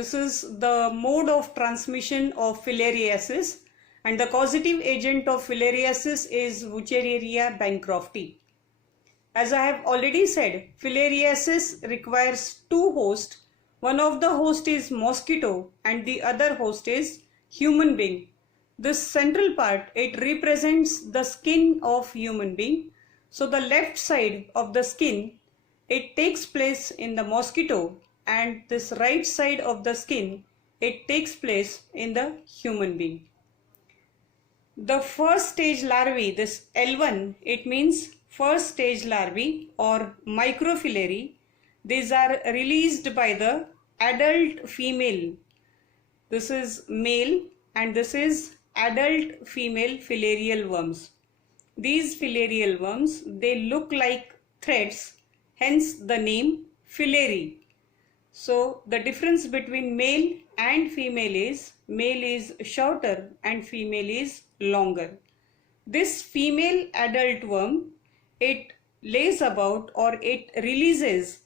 This is the mode of transmission of filariasis, and the causative agent of filariasis is Wuchereria bancrofti. As I have already said, filariasis requires two hosts. One of the host is mosquito and the other host is human being. This central part, it represents the skin of human being. So the left side of the skin, it takes place in the mosquito, and this right side of the skin, it takes place in the human being. The first stage larvae, this L1, it means first stage larvae or microfilary. These are released by the adult female. This is male and this is adult female filarial worms. These filarial worms, they look like threads, hence the name filary. So the difference between male and female is shorter and female is longer. This female adult worm, it lays about or it releases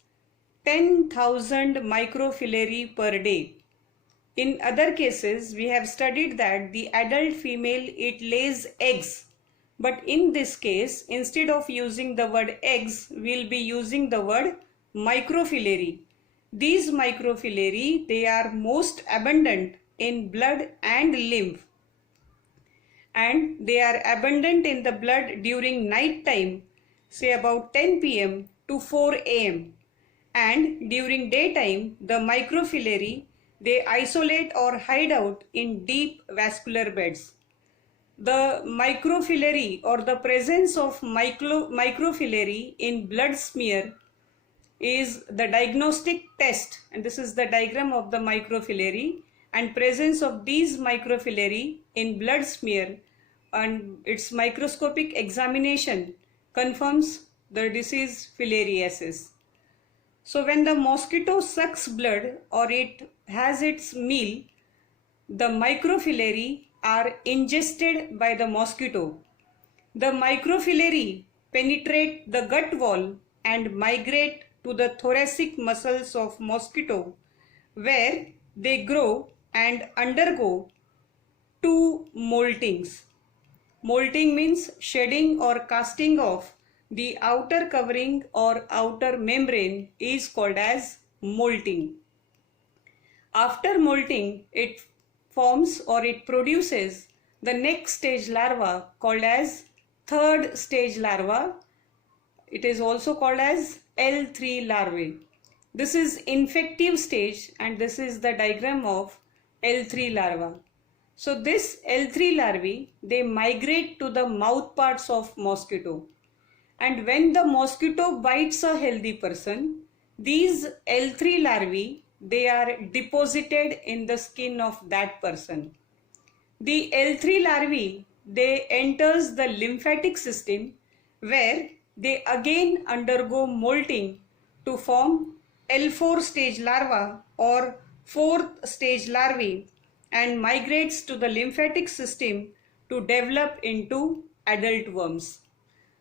10,000 microfilary per day. In other cases, we have studied that the adult female, it lays eggs. But in this case, instead of using the word eggs, we'll be using the word microfilary. These microfilary, they are most abundant in blood and lymph, and they are abundant in the blood during night time, say about 10 p.m. to 4 a.m. and during daytime the microfilary, they isolate or hide out in deep vascular beds. The microfilary or the presence of microfilary in blood smear is the diagnostic test, and this is the diagram of the microfilary, and presence of these microfilary in blood smear and its microscopic examination confirms the disease filariasis. So when the mosquito sucks blood or it has its meal, the microfilary are ingested by the mosquito. The microfilary penetrate the gut wall and migrate to the thoracic muscles of mosquito, where they grow and undergo two moltings. Molting means shedding or casting off the outer covering or outer membrane is called as molting. After molting, it forms or it produces the next stage larva called as third stage larva. It is also called as L3 larvae. This is infective stage, and this is the diagram of L3 larva. So this L3 larvae, they migrate to the mouth parts of mosquito, and when the mosquito bites a healthy person, these L3 larvae, they are deposited in the skin of that person. The L3 larvae, they enters the lymphatic system, where they again undergo molting to form L4 stage larva or fourth stage larvae, and migrates to the lymphatic system to develop into adult worms.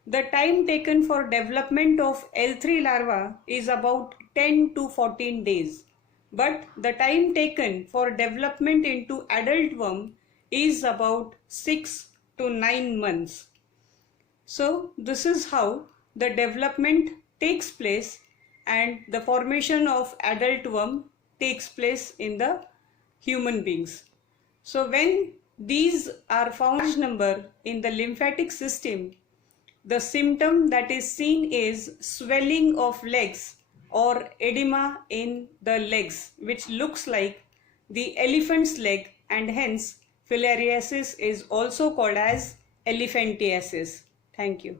The time taken for development of L3 larva is about 10 to 14 days, but the time taken for development into adult worm is about 6 to 9 months. So this is how the development takes place and the formation of adult worm takes place in the human beings. So when these are found large number in the lymphatic system, the symptom that is seen is swelling of legs or edema in the legs, which looks like the elephant's leg, and hence filariasis is also called as elephantiasis. Thank you.